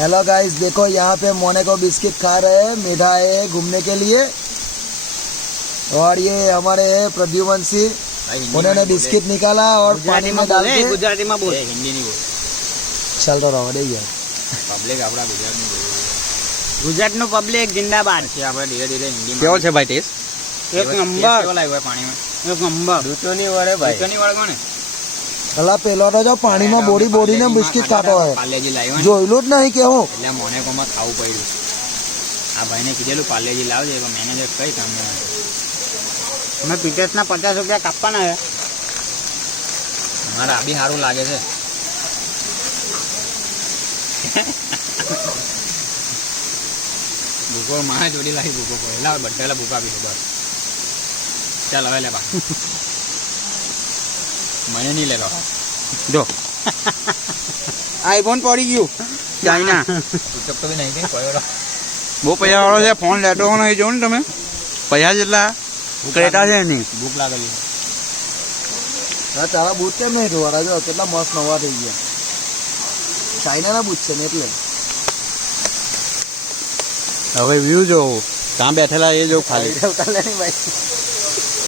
Hello guys देखो यहाँ पे मोने को बिस्किट खा रहे हैं मीठा है घूमने के लिए और ये हमारे हैं प्रद्युमन सिंह उन्होंने बिस्किट निकाला और पानी में डाल के ગુજરાતીમાં બોલ હિન્દી નહીં બોલ चल तो रहा दे गया પબ્લિક આપણા ગુજરાતની બોલ ગુજરાતનું પબ્લિક જિંદાબાદ પછી આપણે ધીરે ધીરે હિન્દીમાં કેવો છે ભાઈ ટેસ્ટ એક નંબર કેવો લાગ્યો હોય પાણીમાં એક નંબર દૂધોની વડે દૂધની વળગો ને અલા પેલો તો જો પાણીમાં બોડી બોડીને બિસ્કિટ ખાતો હોય. જોયેલું જ નહીં કે હું. એટલે મોનેકોમાં ખાવું પડ્યું. આ ભાઈને કીધેલું પાર્લેજી લાવજે. પણ મેનેજર કઈ કામ ના અમે પીટર્સના પચાસ રૂપિયા કાપવાના હે મારા આબી સારું લાગે છે. ભૂકો મારે જોડી લાવી ભૂકો એટલે બધા ભૂકા દો બસ. ચાલ હવે લે બા. મને નહીં લેલો. જો. આઈફોન પડી ગયું. ચાઇના. તો બી નહીં કઈ પડ્યો બહુ પૈસા વાળો છે ફોન લેતો નહીં જો ને તમે. પૈસા જેટલા ક્રેટા છે એની. ભૂખ લાગેલી હા તારા બૂટ કેમ નહીં ધોવાના જો કેટલા મસ્ત નવા થઈ ગયા. ચાઇનાના બૂટ છે ને એટલે. હવે વ્યૂ જોવો. ત્યાં બેઠેલા એ જો ખાલી. ભાઈ.